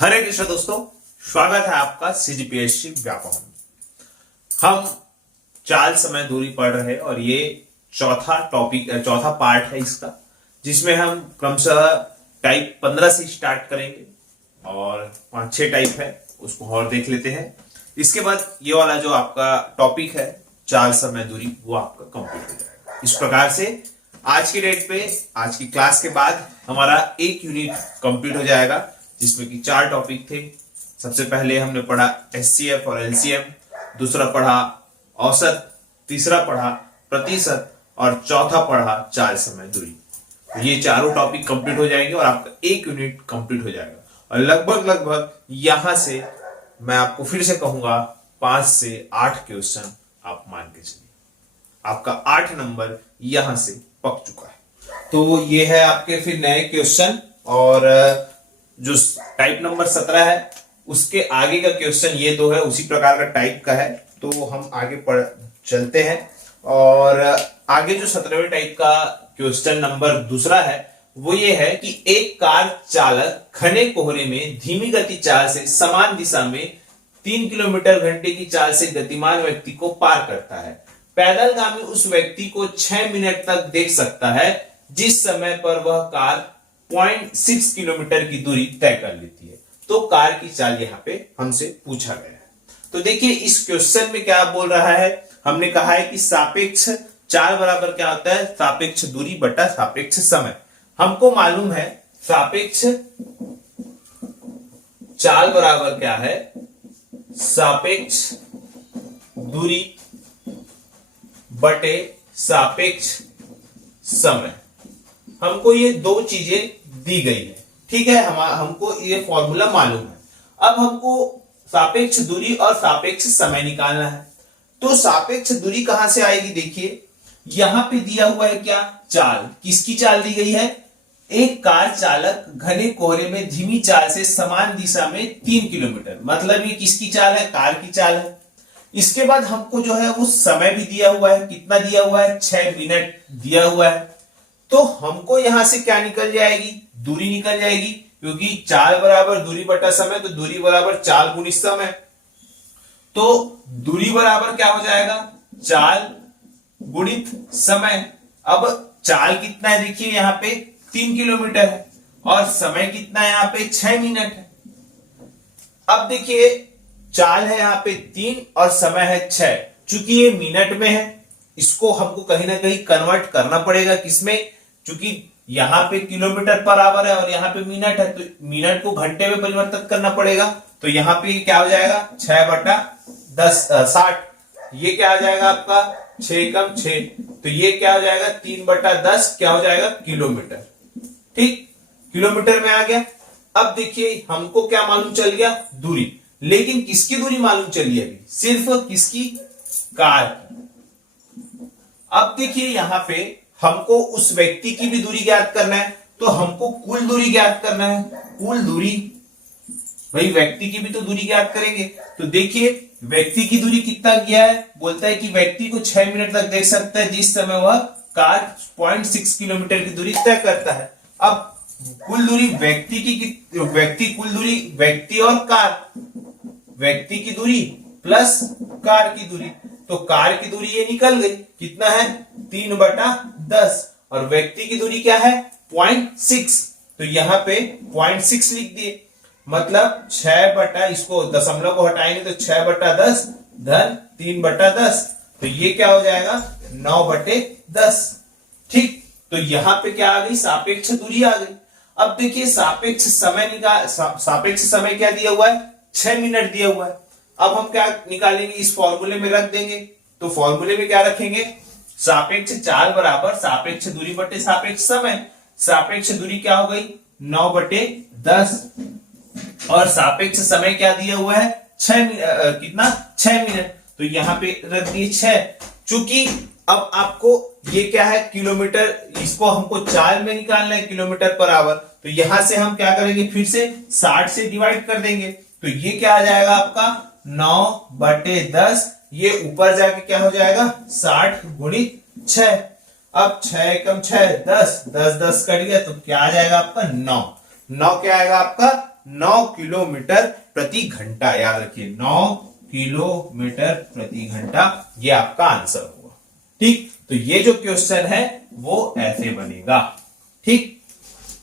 हरे कृष्ण दोस्तों, स्वागत है आपका सीजीपीएससी व्यापम। हम चाल समय दूरी पढ़ रहे हैं और ये चौथा पार्ट है इसका, जिसमें हम क्रमशः टाइप 15 से स्टार्ट करेंगे और 5-6 टाइप है उसको और देख लेते हैं। इसके बाद ये वाला जो आपका टॉपिक है चाल समय दूरी वो आपका कंप्लीट हो जाएगा। इस प्रकार से आज की डेट पे आज की क्लास के बाद हमारा एक यूनिट कंप्लीट हो जाएगा, जिसमें कि 4 टॉपिक थे। सबसे पहले हमने पढ़ा एचसीएफ और एलसीएम, दूसरा पढ़ा औसत, तीसरा पढ़ा प्रतिशत और चौथा पढ़ा चाल समय दूरी। तो ये चारों टॉपिक कंप्लीट हो जाएंगे और आपका एक यूनिट कंप्लीट हो जाएगा। और लगभग यहां से मैं आपको फिर से कहूंगा 5 से 8 क्वेश्चन आप मान के चलिए, आपका 8 नंबर यहां से पक चुका है। तो ये है आपके फिर नए क्वेश्चन, और जो टाइप नंबर 17 है उसके आगे का क्वेश्चन ये 2 है, उसी प्रकार का टाइप का है। तो हम आगे पढ़ चलते हैं। और आगे जो 17वें टाइप का क्वेश्चन नंबर दूसरा है वो ये है कि एक कार चालक घने कोहरे में धीमी गति चाल से समान दिशा में 3 किलोमीटर घंटे की चाल से गतिमान व्यक्ति को पार करता है। पैदलगामी उस व्यक्ति को 6 मिनट तक देख सकता है, जिस समय पर वह कार 0.6 किलोमीटर की दूरी तय कर लेती है। तो कार की चाल यहाँ पे हमसे पूछा गया है। तो देखिए इस क्वेश्चन में क्या बोल रहा है, हमने कहा है कि सापेक्ष चाल बराबर क्या होता है, सापेक्ष दूरी बटा सापेक्ष समय। हमको मालूम है सापेक्ष चाल बराबर क्या है, सापेक्ष दूरी बटे सापेक्ष समय। हमको ये 2 चीजें दी गई है, ठीक है। हमको ये फॉर्मूला मालूम है। अब हमको सापेक्ष दूरी और सापेक्ष समय निकालना है। तो सापेक्ष दूरी कहां से आएगी, देखिए यहां पे दिया हुआ है क्या, चाल। किसकी चाल दी गई है, एक कार चालक घने कोहरे में धीमी चाल से समान दिशा में 3 किलोमीटर, मतलब ये किसकी चाल है, कार की चाल है। इसके बाद हमको जो है वो समय भी दिया हुआ है, कितना दिया हुआ है, 6 मिनट दिया हुआ है। तो हमको यहां से क्या निकल जाएगी, दूरी निकल जाएगी, क्योंकि चाल बराबर दूरी बटा समय, तो दूरी बराबर चाल गुणित समय। तो दूरी बराबर क्या हो जाएगा, चाल गुणित समय। अब चाल कितना है, देखिए यहाँ पे 3 किलोमीटर है और समय कितना है, यहाँ पे 6 मिनट है। अब देखिए चाल है यहाँ पे 3 और समय है 6। चूंकि ये मिनट में है, इसको हमको कहीं ना कहीं कन्वर्ट करना पड़ेगा किसमें, चूंकि यहाँ पे किलोमीटर पर आवर है और यहाँ पे मिनट है, तो मिनट को घंटे में परिवर्तित करना पड़ेगा। तो यहाँ पे क्या हो जाएगा, 6/10 60। ये क्या हो जाएगा आपका 6 कम 6, तो ये क्या हो जाएगा 3/10 क्या हो जाएगा किलोमीटर। ठीक, किलोमीटर में आ गया। अब देखिए हमको क्या मालूम चल गया, दूरी। लेकिन किसकी दूरी मालूम चली अभी, सिर्फ किसकी, कार की। अब देखिए यहां पे हमको उस व्यक्ति की भी दूरी ज्ञात करना है, तो हमको कुल दूरी ज्ञात करना है। कुल दूरी, भाई व्यक्ति की भी तो दूरी ज्ञात करेंगे। तो देखिए व्यक्ति की दूरी कितना किया है, बोलता है कि व्यक्ति को 6 मिनट तक देख सकता है, जिस समय वह कार 0.6 किलोमीटर की दूरी तय करता है। अब कुल दूरी कुल दूरी व्यक्ति और कार, व्यक्ति की दूरी प्लस कार की दूरी, तो कार की दूरी ये निकल गई, कितना है 3/10, और व्यक्ति की दूरी क्या है 0.6, तो यहां पे 0.6 लिख दिए। मतलब 6 इसको दशमलव को हटाएंगे तो 6/10 धन 3/10, तो ये क्या हो जाएगा 9/10। ठीक, तो यहां पे क्या आ गई, सापेक्ष दूरी आ गई। अब देखिए सापेक्ष समय क्या दिया हुआ है, 6 मिनट दिया हुआ है। अब हम क्या निकालेंगे, इस फॉर्मूले में रख देंगे। तो फॉर्मूले में क्या रखेंगे, सापेक्ष चाल बराबर सापेक्ष दूरी बटे सापेक्ष समय। सापेक्ष दूरी क्या हो गई 9/10, और सापेक्ष समय क्या दिया हुआ है 6 मिनट, तो यहां पे रख दिए 6। चूंकि अब आपको ये क्या है किलोमीटर, इसको हमको चाल में निकालना है किलोमीटर पर आवर, तो यहां से हम क्या करेंगे, फिर से 60 से डिवाइड कर देंगे। तो ये क्या आ जाएगा आपका 9/10, ये ऊपर जाके क्या हो जाएगा 60 गुणित 6। अब 6 कम 6 10, 10 10 कट गया, तो क्या आ जाएगा आपका 9 क्या आएगा आपका 9 किलोमीटर प्रति घंटा। याद रखिए 9 किलोमीटर प्रति घंटा, ये आपका आंसर होगा। ठीक, तो ये जो क्वेश्चन है वो ऐसे बनेगा। ठीक,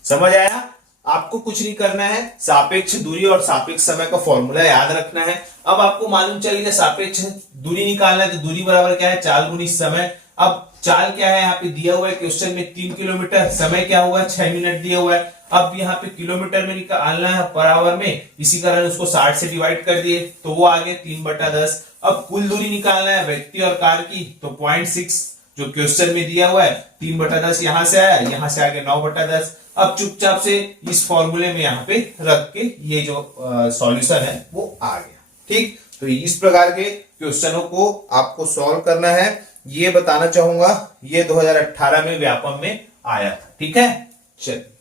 समझ आया? आपको कुछ नहीं करना है, सापेक्ष दूरी और सापेक्ष समय का फॉर्मूला याद रखना है। अब आपको मालूम चल गया सापेक्ष दूरी निकालना है, तो दूरी बराबर क्या है, चाल गुनी समय। अब चाल क्या है, यहाँ पे दिया हुआ है क्वेश्चन में 3 किलोमीटर, समय क्या हुआ है 6 मिनट दिया हुआ है। अब यहाँ पे किलोमीटर में निकालना है पर आवर में, इसी कारण उसको 60 से डिवाइड कर दिए तो वो आ गया 3/10। अब कुल दूरी निकालना है व्यक्ति और कार की, तो 0.6 जो क्वेश्चन में दिया हुआ है, 3/10 यहां से आया, यहां से आगे 9/10। अब चुपचाप से इस फॉर्मूले में यहाँ पे रख के ये जो सॉल्यूशन है वो आ गया। ठीक, तो इस प्रकार के क्वेश्चनों को आपको सॉल्व करना है, ये बताना चाहूंगा। ये 2018 में व्यापम में आया था। ठीक है, चलिए।